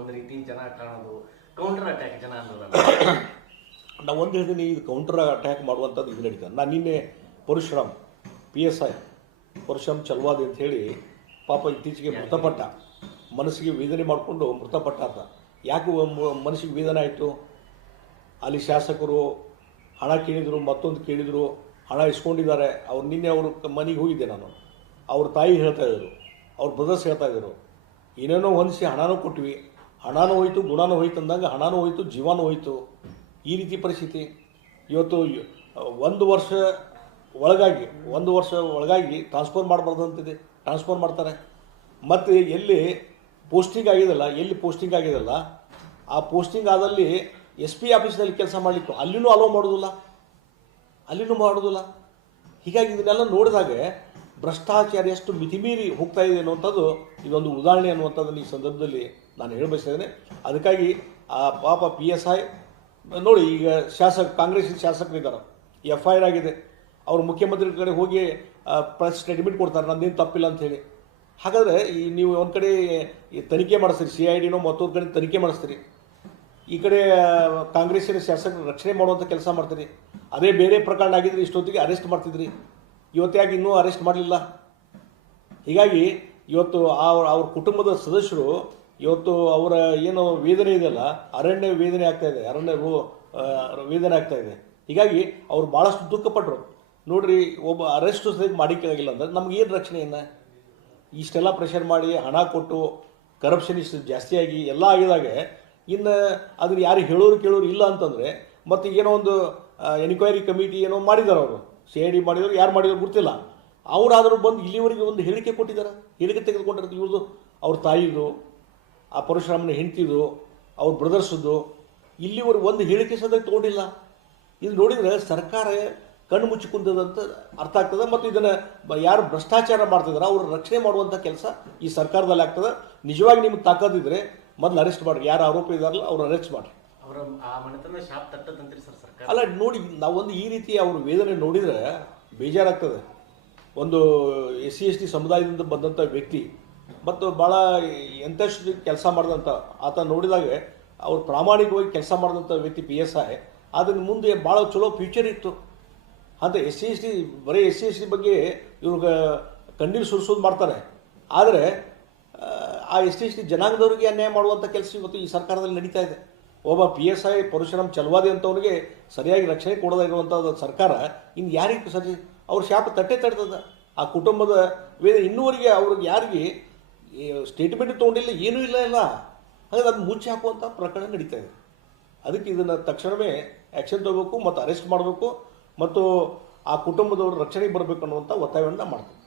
ಒಂದು ರೀತಿ ಜನ ಕಾಣೋದು ಕೌಂಟರ್ ಅಟ್ಯಾಕ್ ಜನ ಅನ್ನೋದಲ್ಲ. ನಾವು ಒಂದು ಹೇಳ್ತೀನಿ ಇದು ಕೌಂಟರ್ ಅಟ್ಯಾಕ್ ಮಾಡುವಂಥದ್ದು ಇದು ನಡೀತದೆ. ನಾನು ನಿನ್ನೆ Parashuram P S I Parashuram Chalwadi ಅಂತ ಹೇಳಿ ಪಾಪ ಇತ್ತೀಚೆಗೆ ಮೃತಪಟ್ಟ. ಮನಸ್ಸಿಗೆ ವೇದನೆ ಮಾಡಿಕೊಂಡು ಮೃತಪಟ್ಟ ಅಂತ. ಯಾಕೆ ಮನಸ್ಸಿಗೆ ವೇದನೆ ಆಯಿತು? ಅಲ್ಲಿ ಶಾಸಕರು ಹಣ ಕೇಳಿದರು ಮತ್ತೊಂದು ಕೇಳಿದರು ಹಣ ಇಸ್ಕೊಂಡಿದ್ದಾರೆ. ಅವ್ರು ನಿನ್ನೆ ಅವರು ಮನೆಗೆ ಹೋಗಿದ್ದೆ ನಾನು. ಅವ್ರ ತಾಯಿ ಹೇಳ್ತಾ ಇದ್ದರು ಅವ್ರ ಬ್ರದರ್ಸ್ ಹೇಳ್ತಾ ಇದ್ದರು ಏನೇನೋ ಹೊಂದಿಸಿ ಹಣನೂ ಕೊಟ್ವಿ. ಹಣನೂ ಹೋಯಿತು, ಗುಣನೂ ಹೋಯ್ತು ಅಂದಂಗೆ ಹಣನೂ ಹೋಯಿತು, ಜೀವನೂ ಹೋಯಿತು. ಈ ರೀತಿ ಪರಿಸ್ಥಿತಿ. ಇವತ್ತು ಒಂದು ವರ್ಷ ಒಳಗಾಗಿ, ಒಂದು ವರ್ಷ ಒಳಗಾಗಿ ಟ್ರಾನ್ಸ್ಫರ್ ಮಾಡಬಾರ್ದು ಅಂತಿದೆ ಟ್ರಾನ್ಸ್ಫರ್ ಮಾಡ್ತಾರೆ. ಮತ್ತು ಎಲ್ಲಿ ಪೋಸ್ಟಿಂಗ್ ಆಗಿದೆಲ್ಲ, ಎಲ್ಲಿ ಪೋಸ್ಟಿಂಗ್ ಆಗಿದೆಲ್ಲ, ಆ ಪೋಸ್ಟಿಂಗ್ ಆದಲ್ಲಿ ಎಸ್ ಪಿ ಆಫೀಸ್ನಲ್ಲಿ ಕೆಲಸ ಮಾಡಲಿಕ್ಕೆ ಅಲ್ಲಿನೂ ಅಲೋ ಮಾಡೋದಿಲ್ಲ. ಅಲ್ಲಿನೂ ಮಾಡೋದಿಲ್ಲ. ಹೀಗಾಗಿ ಇದನ್ನೆಲ್ಲ ನೋಡಿದಾಗ ಭ್ರಷ್ಟಾಚಾರ ಎಷ್ಟು ಮಿತಿಮೀರಿ ಹೋಗ್ತಾ ಇದೆ ಅನ್ನುವಂಥದ್ದು ಇದೊಂದು ಉದಾಹರಣೆ ಅನ್ನುವಂಥದ್ದನ್ನು ಈ ಸಂದರ್ಭದಲ್ಲಿ ನಾನು ಹೇಳಬಯಸಿದ್ದೇನೆ ಅದಕ್ಕಾಗಿ ಆ ಪಾಪ ಪಿ ಎಸ್ ಐ ನೋಡಿ ಈಗ ಶಾಸಕ, ಕಾಂಗ್ರೆಸ್ ಶಾಸಕರಿದ್ದಾರೆ. ಎಫ್ ಐ ಆರ್ ಆಗಿದೆ. ಅವರು ಮುಖ್ಯಮಂತ್ರಿ ಕಡೆ ಹೋಗಿ ಪ್ರೆಸ್ ಸ್ಟೇಟ್ಮೆಂಟ್ ಕೊಡ್ತಾರೆ. ನಂದೇನು ತಪ್ಪಿಲ್ಲ ಅಂತ ಹೇಳಿ. ಹಾಗಾದರೆ ಈ ನೀವು ಒಂದು ಕಡೆ ಈ ತನಿಖೆ ಮಾಡಿಸ್ತೀರಿ ಸಿ ಐ ಡಿನೋ ಮತ್ತೊಂದು ಕಡೆ ತನಿಖೆ ಮಾಡಿಸ್ತೀರಿ. ಈ ಕಡೆ ಕಾಂಗ್ರೆಸ್ಸಿನ ಶಾಸಕರು ರಕ್ಷಣೆ ಮಾಡುವಂಥ ಕೆಲಸ ಮಾಡ್ತೀರಿ. ಅದೇ ಬೇರೆ ಪ್ರಕರಣ ಆಗಿದ್ರೆ ಇಷ್ಟೊತ್ತಿಗೆ ಅರೆಸ್ಟ್ ಮಾಡ್ತಿದ್ರಿ. ಇವತ್ತಾಗಿ ಇನ್ನೂ ಅರೆಸ್ಟ್ ಮಾಡಲಿಲ್ಲ. ಹೀಗಾಗಿ ಇವತ್ತು ಅವ್ರ ಅವ್ರ ಕುಟುಂಬದ ಸದಸ್ಯರು ಇವತ್ತು ಅವರ ಏನು ವೇದನೆ ಇದೆಯಲ್ಲ, ಅರಣ್ಯ ವೇದನೆ ಆಗ್ತಾ ಇದೆ, ಅರಣ್ಯ ರೋ ವೇದನೆ ಆಗ್ತಾ ಇದೆ. ಹೀಗಾಗಿ ಅವ್ರು ಭಾಳಷ್ಟು ದುಃಖಪಟ್ಟರು ನೋಡ್ರಿ, ಒಬ್ಬ ಅರೆಸ್ಟ್ ಸಹಿತ ಮಾಡಿಕ್ಕಾಗಿಲ್ಲ ಅಂದ್ರೆ ನಮ್ಗೆ ಏನು ರಕ್ಷಣೆ ಇನ್ನ ಇಷ್ಟೆಲ್ಲ ಪ್ರೆಷರ್ ಮಾಡಿ, ಹಣ ಕೊಟ್ಟು ಕರಪ್ಷನ್ ಇಷ್ಟು ಜಾಸ್ತಿಯಾಗಿ ಎಲ್ಲ ಆಗಿದಾಗ, ಇನ್ನು ಅದನ್ನ ಯಾರು ಹೇಳೋರು ಕೇಳೋರು ಇಲ್ಲ ಅಂತಂದರೆ, ಮತ್ತು ಏನೋ ಒಂದು ಎನ್ಕ್ವೈರಿ ಕಮಿಟಿ ಏನೋ ಮಾಡಿದ್ದಾರೆ ಅವರು. ಸಿ ಐ ಡಿ ಮಾಡಿದ್ರು, ಯಾರು ಮಾಡಿದ್ರು ಗೊತ್ತಿಲ್ಲ. ಅವರಾದರೂ ಬಂದು ಇಲ್ಲಿವರೆಗೆ ಒಂದು ಹೇಳಿಕೆ ಕೊಟ್ಟಿದ್ದಾರೆ ಹೇಳಿಕೆ ತೆಗೆದುಕೊಂಡಿರೋದು ಇವ್ರದ್ದು ಅವ್ರ ತಾಯಿದು. ಆ ಪರಶುರಾಮನ ಹೆಂಡ್ತಿದು ಅವ್ರ ಬ್ರದರ್ಸದ್ದು ಇಲ್ಲಿವರೆಗೆ ಒಂದು ಹೇಳಿಕೆ ಸದ ತೊಗೊಂಡಿಲ್ಲ. ಇದು ನೋಡಿದರೆ ಸರ್ಕಾರ ಕಣ್ಣು ಮುಚ್ಚಿ ಕುಂತದಂತ ಅರ್ಥ ಆಗ್ತದೆ ಮತ್ತು ಇದನ್ನು ಯಾರು ಭ್ರಷ್ಟಾಚಾರ ಮಾಡ್ತಿದಾರೆ ಅವ್ರ ರಕ್ಷಣೆ ಮಾಡುವಂಥ ಕೆಲಸ ಈ ಸರ್ಕಾರದಲ್ಲಿ ಆಗ್ತದೆ. ನಿಜವಾಗಿ ನಿಮ್ಗೆ ತಾಕದಿದ್ರೆ ಮೊದಲು ಅರೆಸ್ಟ್ ಮಾಡಿರಿ. ಯಾರು ಆರೋಪ ಇದಾರಲ್ಲ ಅವ್ರು ಅರೆಸ್ಟ್ ಮಾಡಿರಿ. ಅಲ್ಲ ನೋಡಿ ನಾವು ಒಂದು ಈ ರೀತಿ ಅವ್ರ ವೇದನೆ ನೋಡಿದರೆ ಬೇಜಾರಾಗ್ತದೆ. ಒಂದು ಎಸ್ ಸಿ ಎಸ್ ಟಿ ಸಮುದಾಯದಿಂದ ಬಂದಂಥ ವ್ಯಕ್ತಿ ಮತ್ತು ಭಾಳ ಎಂಥಷ್ಟು ಕೆಲಸ ಮಾಡಿದಂಥ ಆತ ನೋಡಿದಾಗ ಅವ್ರು ಪ್ರಾಮಾಣಿಕವಾಗಿ ಕೆಲಸ ಮಾಡಿದಂಥ ವ್ಯಕ್ತಿ ಪಿ ಎಸ್ ಐ. ಅದನ್ನ ಮುಂದೆ ಭಾಳ ಚಲೋ ಫ್ಯೂಚರ್ ಇತ್ತು. ಅಂತ ಎಸ್ ಸಿ ಎಸ್ ಟಿ ಬರೀ ಎಸ್ ಸಿ ಎಸ್ ಟಿ ಬಗ್ಗೆ ಇವ್ರಿಗೆ ಕಣ್ಣೀರು ಸುರಿಸೋದು ಮಾಡ್ತಾರೆ. ಆದರೆ ಆ, ಎಸ್ ಟಿ ಎಸ್ ಟಿ ಜನಾಂಗದವ್ರಿಗೆ ಅನ್ಯಾಯ ಮಾಡುವಂಥ ಕೆಲಸ ಇವತ್ತು ಈ ಸರ್ಕಾರದಲ್ಲಿ ನಡೀತಾ ಇದೆ. ಒಬ್ಬ P S I Parashuram Chalwadi ಅಂತವನಿಗೆ ಸರಿಯಾಗಿ ರಕ್ಷಣೆ ಕೊಡದೇ ಇರುವಂಥ ಸರ್ಕಾರ ಇನ್ನು ಯಾರಿಗೆ ಸರಿ? ಅವ್ರ ಶಾಪ ತಟ್ಟೆ ತಡ್ತದೆ ಆ ಕುಟುಂಬದ ವೇದ ಇನ್ನೂವರೆಗೆ ಅವ್ರಿಗೆ ಯಾರಿಗೆ ಸ್ಟೇಟ್ಮೆಂಟ್ ತೊಗೊಂಡಿಲ್ಲ, ಏನೂ ಇಲ್ಲ ಇಲ್ಲ ಹಾಗಾದ್ರೆ ಅದು ಮುಚ್ಚಿ ಹಾಕುವಂಥ ಪ್ರಕರಣ ನಡೀತಾ ಇದೆ. ಅದಕ್ಕೆ ಇದನ್ನು ತಕ್ಷಣವೇ ಆ್ಯಕ್ಷನ್ ತಗೋಬೇಕು, ಮತ್ತು ಅರೆಸ್ಟ್ ಮಾಡಬೇಕು, ಮತ್ತು ಆ ಕುಟುಂಬದವರು ರಕ್ಷಣೆಗೆ ಬರಬೇಕು ಅನ್ನುವಂಥ ಒತ್ತಾಯವನ್ನು ಮಾಡ್ತೀವಿ.